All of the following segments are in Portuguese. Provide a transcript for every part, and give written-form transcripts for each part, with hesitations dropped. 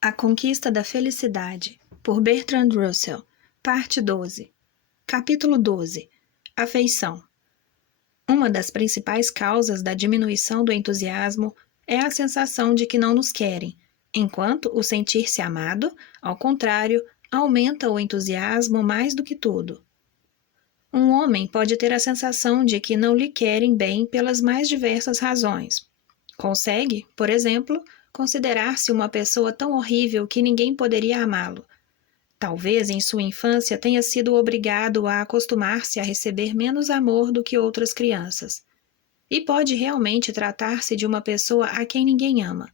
A Conquista da Felicidade, por Bertrand Russell, parte 12. Capítulo 12. Afeição. Uma das principais causas da diminuição do entusiasmo é a sensação de que não nos querem, enquanto o sentir-se amado, ao contrário, aumenta o entusiasmo mais do que tudo. Um homem pode ter a sensação de que não lhe querem bem pelas mais diversas razões. Consegue, por exemplo, considerar-se uma pessoa tão horrível que ninguém poderia amá-lo. Talvez em sua infância tenha sido obrigado a acostumar-se a receber menos amor do que outras crianças. E pode realmente tratar-se de uma pessoa a quem ninguém ama.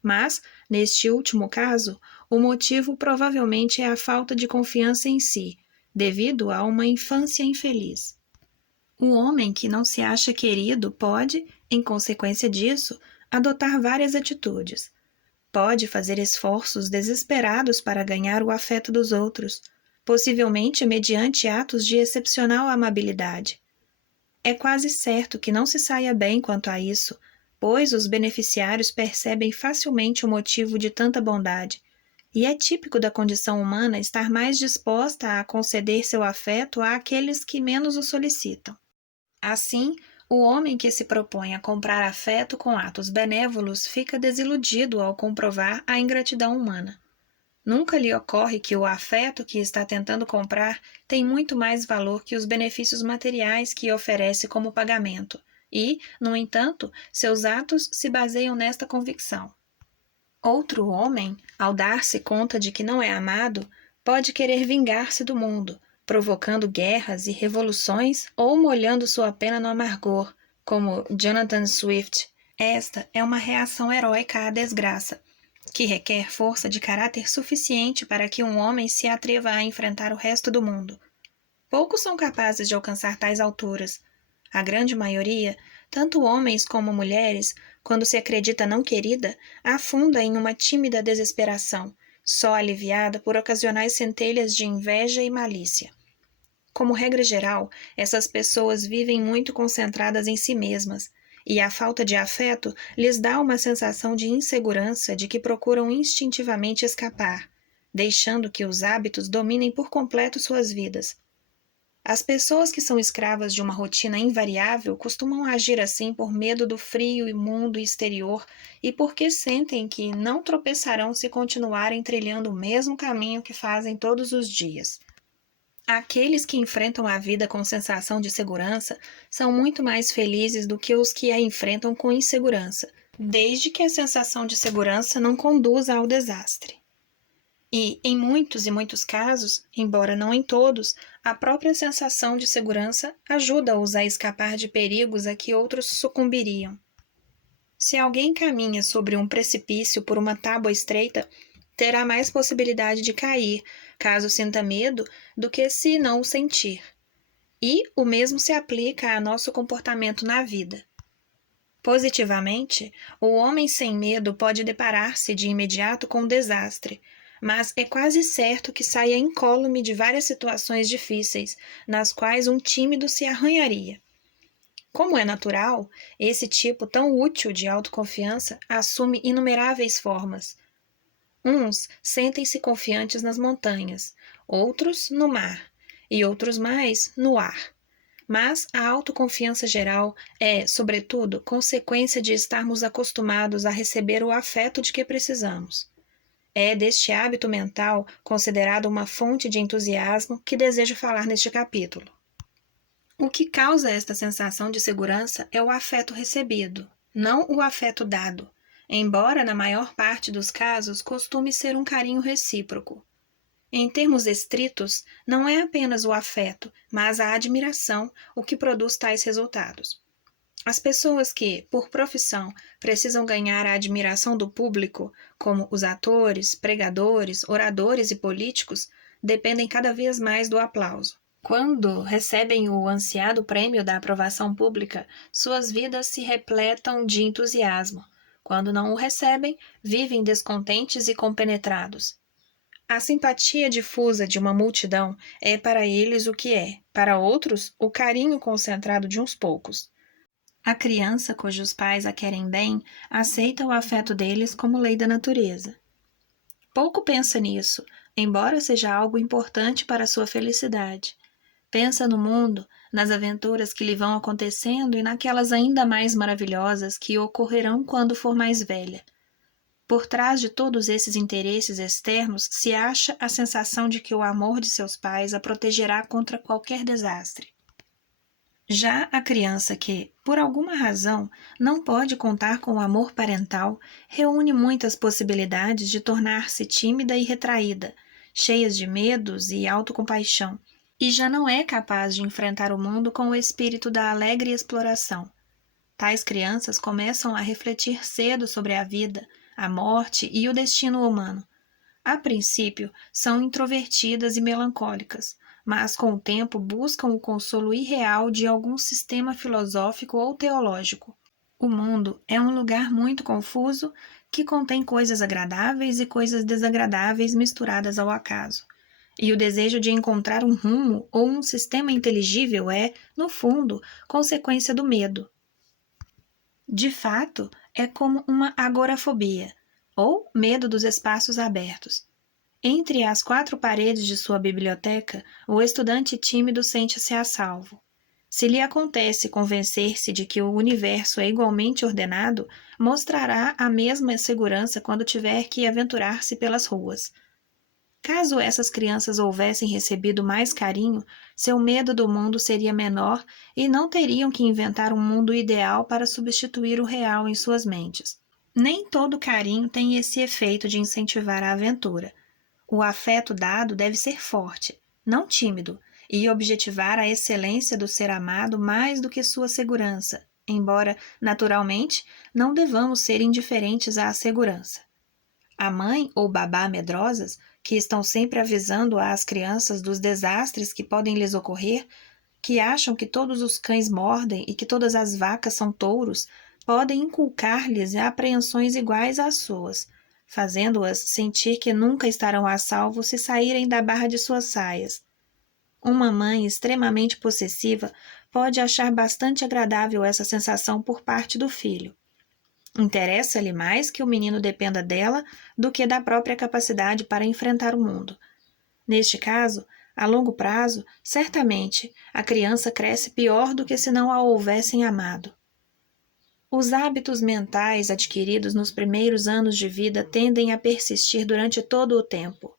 Mas, neste último caso, o motivo provavelmente é a falta de confiança em si, devido a uma infância infeliz. O homem que não se acha querido pode, em consequência disso, adotar várias atitudes. Pode fazer esforços desesperados para ganhar o afeto dos outros, possivelmente mediante atos de excepcional amabilidade. É quase certo que não se saia bem quanto a isso, pois os beneficiários percebem facilmente o motivo de tanta bondade, e é típico da condição humana estar mais disposta a conceder seu afeto àqueles que menos o solicitam. Assim, o homem que se propõe a comprar afeto com atos benévolos fica desiludido ao comprovar a ingratidão humana. Nunca lhe ocorre que o afeto que está tentando comprar tem muito mais valor que os benefícios materiais que oferece como pagamento, e, no entanto, seus atos se baseiam nesta convicção. Outro homem, ao dar-se conta de que não é amado, pode querer vingar-se do mundo, provocando guerras e revoluções ou molhando sua pena no amargor, como Jonathan Swift. Esta é uma reação heróica à desgraça, que requer força de caráter suficiente para que um homem se atreva a enfrentar o resto do mundo. Poucos são capazes de alcançar tais alturas. A grande maioria, tanto homens como mulheres, quando se acredita não querida, afunda em uma tímida desesperação, só aliviada por ocasionais centelhas de inveja e malícia. Como regra geral, essas pessoas vivem muito concentradas em si mesmas, e a falta de afeto lhes dá uma sensação de insegurança de que procuram instintivamente escapar, deixando que os hábitos dominem por completo suas vidas. As pessoas que são escravas de uma rotina invariável costumam agir assim por medo do frio e mundo exterior e porque sentem que não tropeçarão se continuarem trilhando o mesmo caminho que fazem todos os dias. Aqueles que enfrentam a vida com sensação de segurança são muito mais felizes do que os que a enfrentam com insegurança, desde que a sensação de segurança não conduza ao desastre. E, em muitos e muitos casos, embora não em todos, a própria sensação de segurança ajuda-os a escapar de perigos a que outros sucumbiriam. Se alguém caminha sobre um precipício por uma tábua estreita, terá mais possibilidade de cair, caso sinta medo, do que se não o sentir. E o mesmo se aplica a nosso comportamento na vida. Positivamente, o homem sem medo pode deparar-se de imediato com um desastre, mas é quase certo que saia incólume de várias situações difíceis, nas quais um tímido se arranharia. Como é natural, esse tipo tão útil de autoconfiança assume inumeráveis formas. Uns sentem-se confiantes nas montanhas, outros no mar, e outros mais no ar. Mas a autoconfiança geral é, sobretudo, consequência de estarmos acostumados a receber o afeto de que precisamos. É deste hábito mental, considerado uma fonte de entusiasmo, que desejo falar neste capítulo. O que causa esta sensação de segurança é o afeto recebido, não o afeto dado, embora na maior parte dos casos costume ser um carinho recíproco. Em termos estritos, não é apenas o afeto, mas a admiração o que produz tais resultados. As pessoas que, por profissão, precisam ganhar a admiração do público, como os atores, pregadores, oradores e políticos, dependem cada vez mais do aplauso. Quando recebem o ansiado prêmio da aprovação pública, suas vidas se repletam de entusiasmo. Quando não o recebem, vivem descontentes e compenetrados. A simpatia difusa de uma multidão é para eles o que é, para outros, o carinho concentrado de uns poucos. A criança cujos pais a querem bem aceita o afeto deles como lei da natureza. Pouco pensa nisso, embora seja algo importante para a sua felicidade. Pensa no mundo, nas aventuras que lhe vão acontecendo e naquelas ainda mais maravilhosas que ocorrerão quando for mais velha. Por trás de todos esses interesses externos se acha a sensação de que o amor de seus pais a protegerá contra qualquer desastre. Já a criança que, por alguma razão, não pode contar com o amor parental, reúne muitas possibilidades de tornar-se tímida e retraída, cheias de medos e autocompaixão, e já não é capaz de enfrentar o mundo com o espírito da alegre exploração. Tais crianças começam a refletir cedo sobre a vida, a morte e o destino humano. A princípio, são introvertidas e melancólicas, mas com o tempo buscam o consolo irreal de algum sistema filosófico ou teológico. O mundo é um lugar muito confuso que contém coisas agradáveis e coisas desagradáveis misturadas ao acaso. E o desejo de encontrar um rumo ou um sistema inteligível é, no fundo, consequência do medo. De fato, é como uma agorafobia, ou medo dos espaços abertos. Entre as quatro paredes de sua biblioteca, o estudante tímido sente-se a salvo. Se lhe acontece convencer-se de que o universo é igualmente ordenado, mostrará a mesma segurança quando tiver que aventurar-se pelas ruas. Caso essas crianças houvessem recebido mais carinho, seu medo do mundo seria menor e não teriam que inventar um mundo ideal para substituir o real em suas mentes. Nem todo carinho tem esse efeito de incentivar a aventura. O afeto dado deve ser forte, não tímido, e objetivar a excelência do ser amado mais do que sua segurança, embora, naturalmente, não devamos ser indiferentes à segurança. A mãe ou babá medrosas, que estão sempre avisando às crianças dos desastres que podem lhes ocorrer, que acham que todos os cães mordem e que todas as vacas são touros, podem inculcar-lhes apreensões iguais às suas, fazendo-as sentir que nunca estarão a salvo se saírem da barra de suas saias. Uma mãe extremamente possessiva pode achar bastante agradável essa sensação por parte do filho. Interessa-lhe mais que o menino dependa dela do que da própria capacidade para enfrentar o mundo. Neste caso, a longo prazo, certamente, a criança cresce pior do que se não a houvessem amado. Os hábitos mentais adquiridos nos primeiros anos de vida tendem a persistir durante todo o tempo.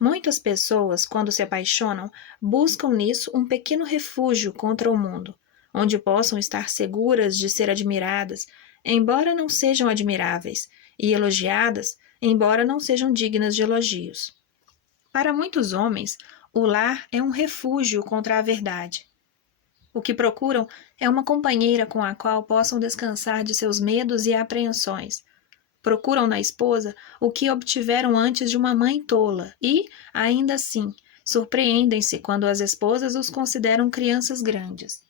Muitas pessoas, quando se apaixonam, buscam nisso um pequeno refúgio contra o mundo, onde possam estar seguras de ser admiradas, embora não sejam admiráveis, e elogiadas, embora não sejam dignas de elogios. Para muitos homens, o lar é um refúgio contra a verdade. O que procuram é uma companheira com a qual possam descansar de seus medos e apreensões. Procuram na esposa o que obtiveram antes de uma mãe tola e, ainda assim, surpreendem-se quando as esposas os consideram crianças grandes.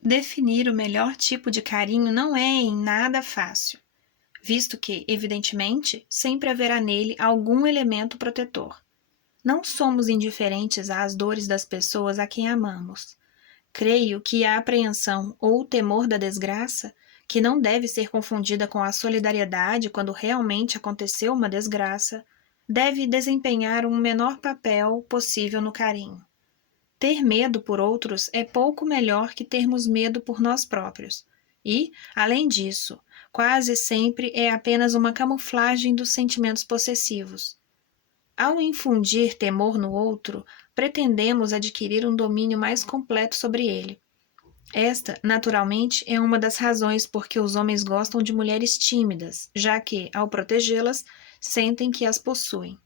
Definir o melhor tipo de carinho não é em nada fácil, visto que, evidentemente, sempre haverá nele algum elemento protetor. Não somos indiferentes às dores das pessoas a quem amamos. Creio que a apreensão ou o temor da desgraça, que não deve ser confundida com a solidariedade quando realmente aconteceu uma desgraça, deve desempenhar um menor papel possível no carinho. Ter medo por outros é pouco melhor que termos medo por nós próprios. E, além disso, quase sempre é apenas uma camuflagem dos sentimentos possessivos. Ao infundir temor no outro, pretendemos adquirir um domínio mais completo sobre ele. Esta, naturalmente, é uma das razões por que os homens gostam de mulheres tímidas, já que, ao protegê-las, sentem que as possuem.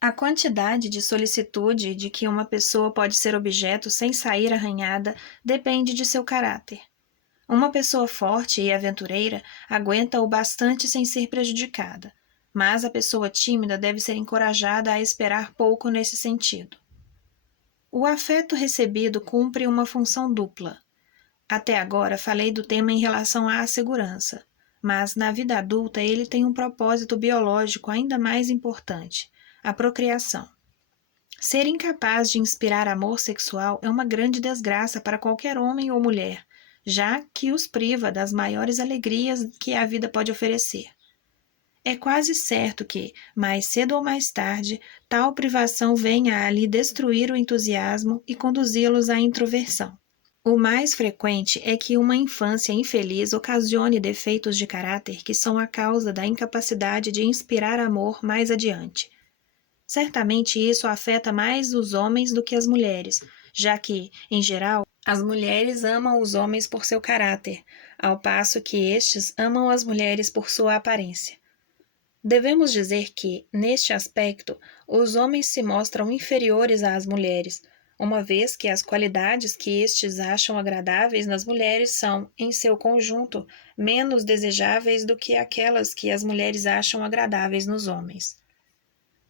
A quantidade de solicitude de que uma pessoa pode ser objeto sem sair arranhada depende de seu caráter. Uma pessoa forte e aventureira aguenta o bastante sem ser prejudicada, mas a pessoa tímida deve ser encorajada a esperar pouco nesse sentido. O afeto recebido cumpre uma função dupla. Até agora falei do tema em relação à segurança, mas na vida adulta ele tem um propósito biológico ainda mais importante: a procriação. Ser incapaz de inspirar amor sexual é uma grande desgraça para qualquer homem ou mulher, já que os priva das maiores alegrias que a vida pode oferecer. é quase certo que, mais cedo ou mais tarde, tal privação venha a lhe destruir o entusiasmo e conduzi-los à introversão. O mais frequente é que uma infância infeliz ocasione defeitos de caráter que são a causa da incapacidade de inspirar amor mais adiante. Certamente isso afeta mais os homens do que as mulheres, já que, em geral, as mulheres amam os homens por seu caráter, ao passo que estes amam as mulheres por sua aparência. Devemos dizer que, neste aspecto, os homens se mostram inferiores às mulheres, uma vez que as qualidades que estes acham agradáveis nas mulheres são, em seu conjunto, menos desejáveis do que aquelas que as mulheres acham agradáveis nos homens.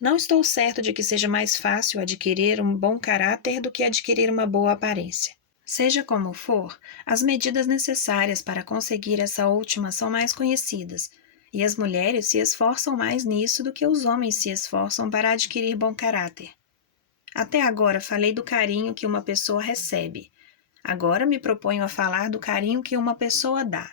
Não estou certo de que seja mais fácil adquirir um bom caráter do que adquirir uma boa aparência. Seja como for, as medidas necessárias para conseguir essa última são mais conhecidas, e as mulheres se esforçam mais nisso do que os homens se esforçam para adquirir bom caráter. Até agora falei do carinho que uma pessoa recebe. Agora me proponho a falar do carinho que uma pessoa dá.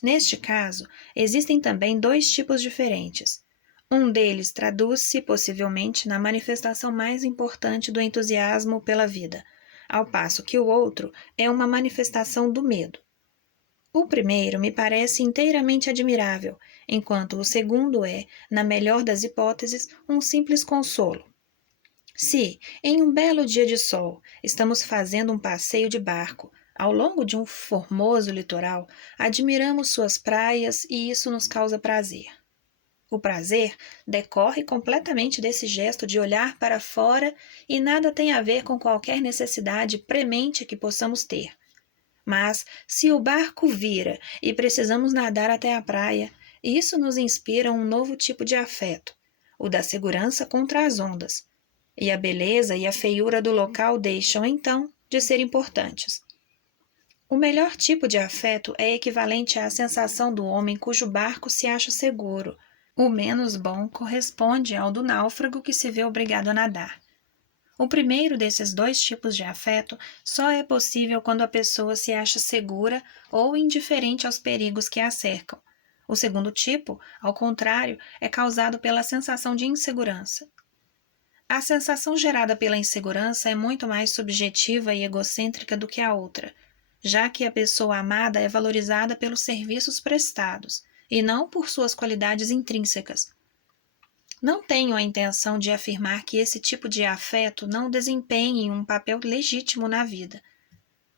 Neste caso, existem também dois tipos diferentes. Um deles traduz-se possivelmente na manifestação mais importante do entusiasmo pela vida, ao passo que o outro é uma manifestação do medo. O primeiro me parece inteiramente admirável, enquanto o segundo é, na melhor das hipóteses, um simples consolo. Se, em um belo dia de sol, estamos fazendo um passeio de barco, ao longo de um formoso litoral, admiramos suas praias e isso nos causa prazer. O prazer decorre completamente desse gesto de olhar para fora e nada tem a ver com qualquer necessidade premente que possamos ter. Mas, se o barco vira e precisamos nadar até a praia, isso nos inspira um novo tipo de afeto, o da segurança contra as ondas. E a beleza e a feiura do local deixam, então, de ser importantes. O melhor tipo de afeto é equivalente à sensação do homem cujo barco se acha seguro. O menos bom corresponde ao do náufrago que se vê obrigado a nadar. O primeiro desses dois tipos de afeto só é possível quando a pessoa se acha segura ou indiferente aos perigos que a cercam. O segundo tipo, ao contrário, é causado pela sensação de insegurança. A sensação gerada pela insegurança é muito mais subjetiva e egocêntrica do que a outra, já que a pessoa amada é valorizada pelos serviços prestados e não por suas qualidades intrínsecas. Não tenho a intenção de afirmar que esse tipo de afeto não desempenhe um papel legítimo na vida.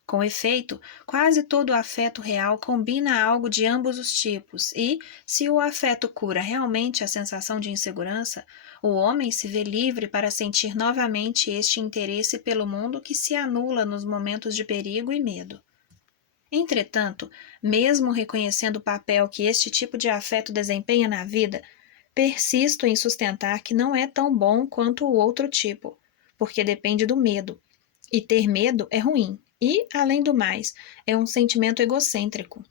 Com efeito, quase todo afeto real combina algo de ambos os tipos e, se o afeto cura realmente a sensação de insegurança, o homem se vê livre para sentir novamente este interesse pelo mundo que se anula nos momentos de perigo e medo. Entretanto, mesmo reconhecendo o papel que este tipo de afeto desempenha na vida, persisto em sustentar que não é tão bom quanto o outro tipo, porque depende do medo. E ter medo é ruim, e, além do mais, é um sentimento egocêntrico.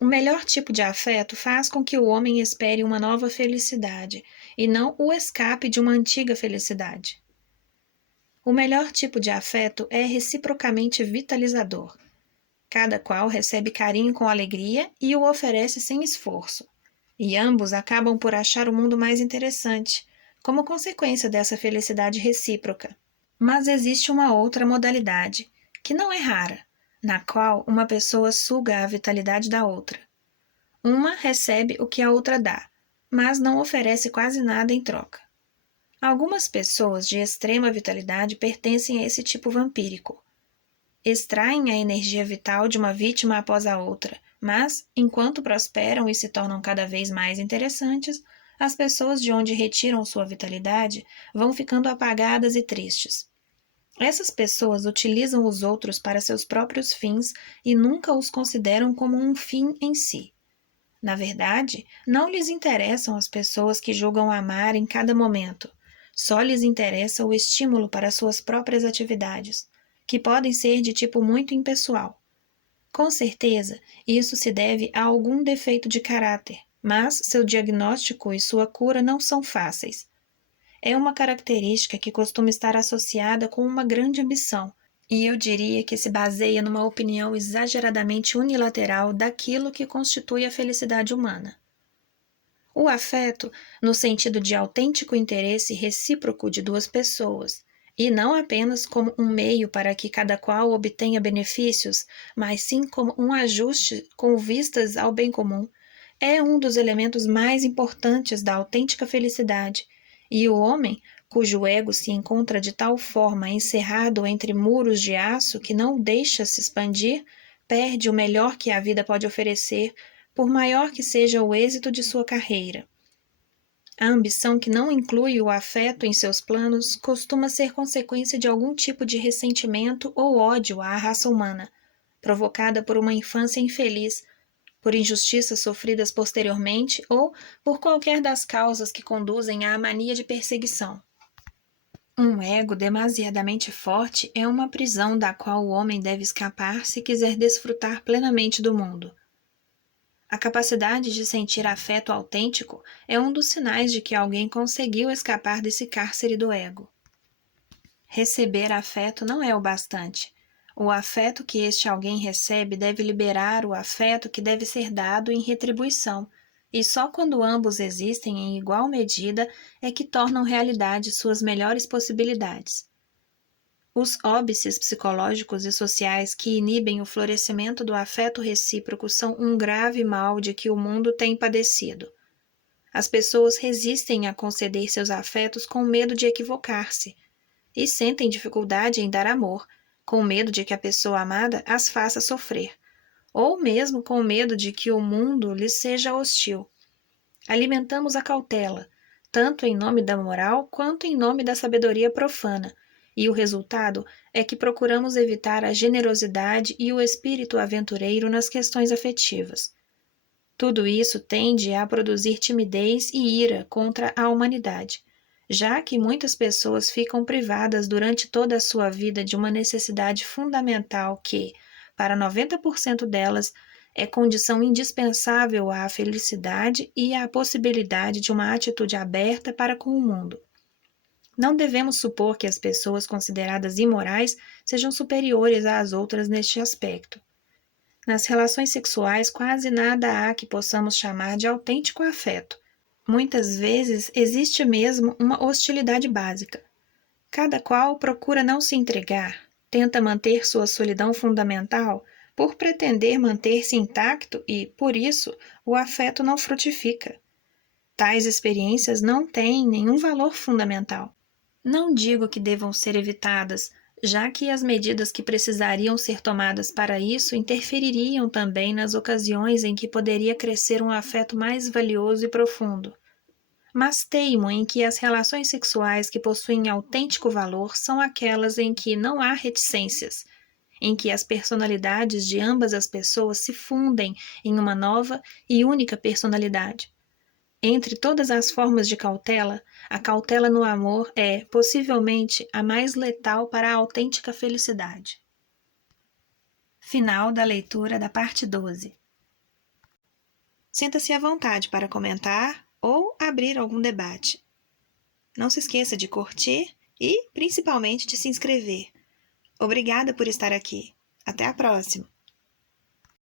O melhor tipo de afeto faz com que o homem espere uma nova felicidade, e não o escape de uma antiga felicidade. O melhor tipo de afeto é reciprocamente vitalizador. Cada qual recebe carinho com alegria e o oferece sem esforço. E ambos acabam por achar o mundo mais interessante, como consequência dessa felicidade recíproca. Mas existe uma outra modalidade, que não é rara, na qual uma pessoa suga a vitalidade da outra. Uma recebe o que a outra dá, mas não oferece quase nada em troca. Algumas pessoas de extrema vitalidade pertencem a esse tipo vampírico. Extraem a energia vital de uma vítima após a outra, mas, enquanto prosperam e se tornam cada vez mais interessantes, as pessoas de onde retiram sua vitalidade vão ficando apagadas e tristes. Essas pessoas utilizam os outros para seus próprios fins e nunca os consideram como um fim em si. Na verdade, não lhes interessam as pessoas que julgam amar em cada momento. Só lhes interessa o estímulo para suas próprias atividades, que podem ser de tipo muito impessoal. Com certeza, isso se deve a algum defeito de caráter, mas seu diagnóstico e sua cura não são fáceis. É uma característica que costuma estar associada com uma grande ambição, e eu diria que se baseia numa opinião exageradamente unilateral daquilo que constitui a felicidade humana. O afeto, no sentido de autêntico interesse recíproco de duas pessoas, e não apenas como um meio para que cada qual obtenha benefícios, mas sim como um ajuste com vistas ao bem comum, é um dos elementos mais importantes da autêntica felicidade, e o homem, cujo ego se encontra de tal forma encerrado entre muros de aço que não o deixa se expandir, perde o melhor que a vida pode oferecer, por maior que seja o êxito de sua carreira. A ambição que não inclui o afeto em seus planos costuma ser consequência de algum tipo de ressentimento ou ódio à raça humana, provocada por uma infância infeliz, por injustiças sofridas posteriormente ou por qualquer das causas que conduzem à mania de perseguição. Um ego demasiadamente forte é uma prisão da qual o homem deve escapar se quiser desfrutar plenamente do mundo. A capacidade de sentir afeto autêntico é um dos sinais de que alguém conseguiu escapar desse cárcere do ego. Receber afeto não é o bastante. O afeto que este alguém recebe deve liberar o afeto que deve ser dado em retribuição, e só quando ambos existem em igual medida é que tornam realidade suas melhores possibilidades. Os óbices psicológicos e sociais que inibem o florescimento do afeto recíproco são um grave mal de que o mundo tem padecido. As pessoas resistem a conceder seus afetos com medo de equivocar-se, e sentem dificuldade em dar amor, com medo de que a pessoa amada as faça sofrer, ou mesmo com medo de que o mundo lhes seja hostil. Alimentamos a cautela, tanto em nome da moral quanto em nome da sabedoria profana, e o resultado é que procuramos evitar a generosidade e o espírito aventureiro nas questões afetivas. Tudo isso tende a produzir timidez e ira contra a humanidade, já que muitas pessoas ficam privadas durante toda a sua vida de uma necessidade fundamental que, para 90% delas, é condição indispensável à felicidade e à possibilidade de uma atitude aberta para com o mundo. Não devemos supor que as pessoas consideradas imorais sejam superiores às outras neste aspecto. Nas relações sexuais, quase nada há que possamos chamar de autêntico afeto. Muitas vezes existe mesmo uma hostilidade básica. Cada qual procura não se entregar, tenta manter sua solidão fundamental por pretender manter-se intacto e, por isso, o afeto não frutifica. Tais experiências não têm nenhum valor fundamental. Não digo que devam ser evitadas, já que as medidas que precisariam ser tomadas para isso interfeririam também nas ocasiões em que poderia crescer um afeto mais valioso e profundo. Mas teimo em que as relações sexuais que possuem autêntico valor são aquelas em que não há reticências, em que as personalidades de ambas as pessoas se fundem em uma nova e única personalidade. Entre todas as formas de cautela, a cautela no amor é, possivelmente, a mais letal para a autêntica felicidade. Final da leitura da parte 12. Sinta-se à vontade para comentar ou abrir algum debate. Não se esqueça de curtir e, principalmente, de se inscrever. Obrigada por estar aqui. Até a próxima!